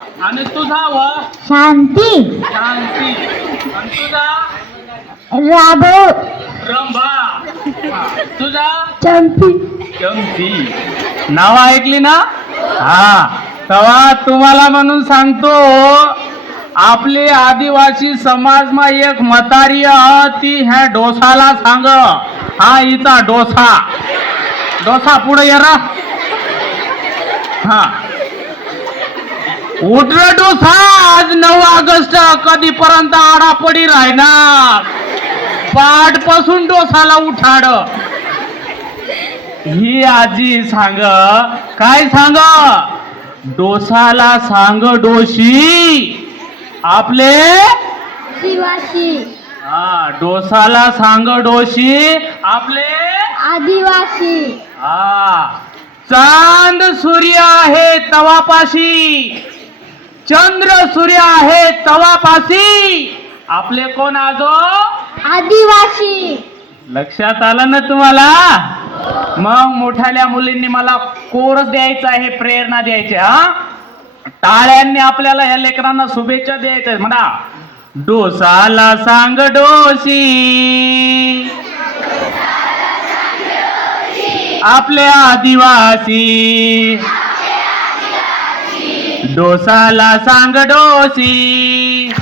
आणि तुझा व शांती. शांती. आणि तुझा राबो. रंभा. हा. तुझा चंपी. चंपी. नाव ऐकली ना? हा. तेव्हा तुम्हाला म्हणून सांगतो आपले आदिवासी समाजमा एक म्हातारी अ, ती ह्या डोसाला सांग. हा हिचा डोसा. डोसा पुढे ये रा. हा. उठर डोसा आज नऊ ऑगस्ट कधीपर्यंत आडापडी राहणार? पाठपासून डोसाला उठाड. ही आजी सांग काय सांग? डोसाला सांग डोशी. आपले? आदिवासी. हा डोसाला सांग डोशी. आपले? आदिवासी. हा. चांद सूर्य आहे तवापाशी. चंद्र सूर्य आहे तवापाशी आपले कोण आजो? आदिवासी. लक्षात आलं ना तुम्हाला? मग मोठ्याल्या मुलींनी मला कोरस द्यायचा आहे प्रेरणा द्यायची हा? टाळ्यांनी आपल्याला ह्या लेकरांना शुभेच्छा द्यायच्या. म्हणा डोसाला सांग डोशी. आपले आदिवासी. डोसाला सांग डोशी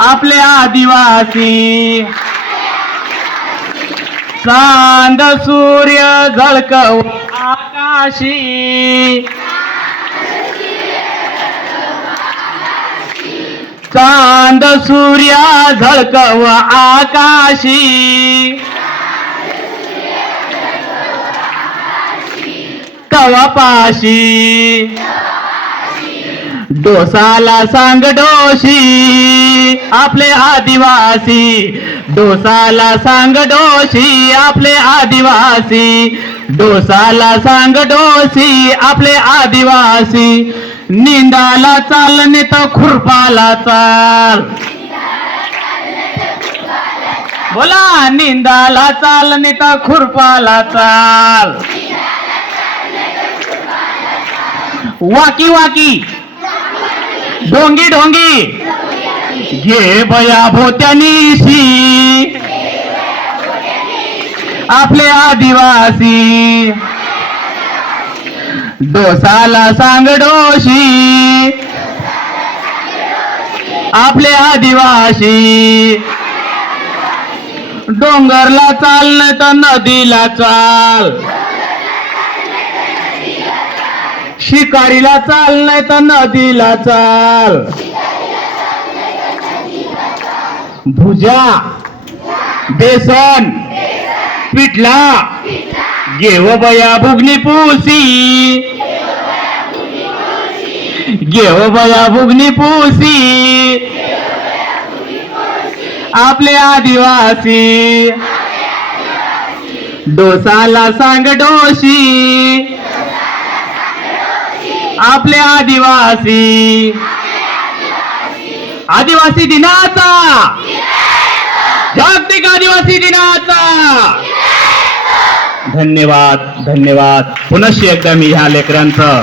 आपले आदिवासी. चांद सूर्य झळकव आकाशी. चांद सूर्य झळकव आकाशी. तवापाशी. डोसाला सांग डोशी आपले आदिवासी. डोसाला सांग डोशी आपले आदिवासी. डोसाला सांग डोशी आपले आदिवासी. निंदाला चाल तर खुरपाला चाल. बोला निंदाला चाल तर खुरपाला चाल. वाकी वाकी. ढोंगी ढोंगी. घे बया भोत्यानीशी आपले आदिवासी. डोसाला सांग डोशी. आपले आदिवासी. डोंगरला चाल नाही तर नदीला चाल. शिकारीला चाल नाही तर नदीला चाल. भुजा बेसन पिठला घेव बया भुगनी पुसी. घेव बया भुगनी पुसी. आपले आदिवासी. डोसाला सांग डोशी. आपले आदिवासी. आदिवासी दिनाचा. जागतिक आदिवासी दिनाचा. धन्यवाद धन्यवाद. पुनश्च एकदा मी ह्या लेकरांचं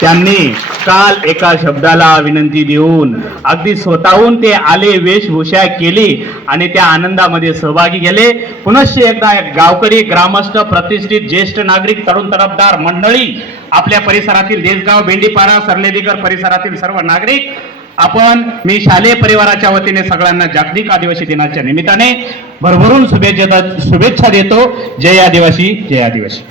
त्यांनी काल एका शब्दाला विनंती देऊन अगदी स्वतःहून ते आले वेशभूषा केली आणि त्या आनंदामध्ये सहभागी गेले पुनश्च एकदा गावकरी ग्रामस्थ प्रतिष्ठित ज्येष्ठ नागरिक तरुण तरफदार मंडळी आपल्या परिसरातील देशगाव भेंडीपारा सरलेदीकर परिसरातील सर्व नागरिक आपण मी शालेय परिवाराच्या वतीने सगळ्यांना जागतिक आदिवासी दिनाच्या निमित्ताने भरभरून शुभेच्छा शुभेच्छा देतो. जय आदिवासी जय आदिवासी.